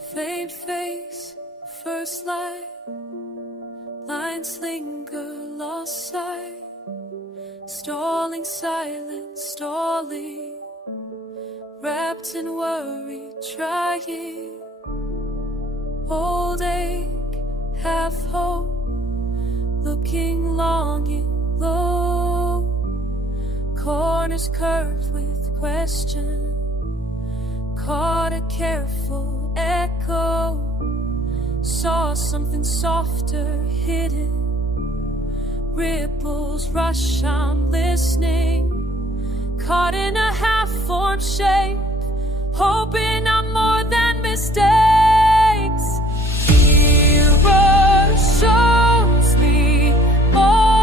Faint face, first light, lines linger, lost sight, stalling silence, stalling, wrapped in worry, trying, old ache, half hope, looking, longing, low, corners curved with question, caught a careful echo, saw something softer hidden, ripples rush, I'm listening, caught in a half-formed shape, hoping I'm more than mistakes. Mirror shows me more,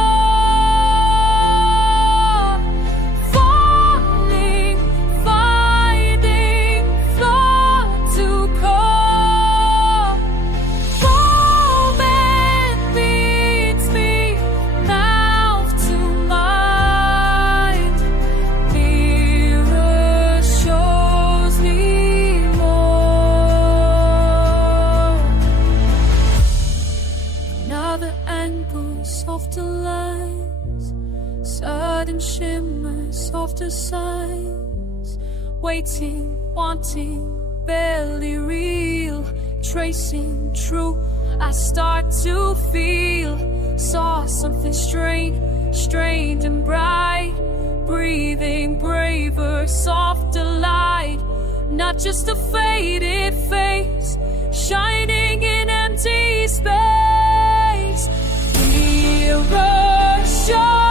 falling, finding flaw to come. Moment beats me, mouth to mind. Mirror shows me more. Another angle, softer lines, sudden shimmer, softer signs, waiting, wanting, barely real, tracing true, I start to feel, saw something strange and bright, breathing braver, softer light, not just a faded face, shining in empty space. Mirror show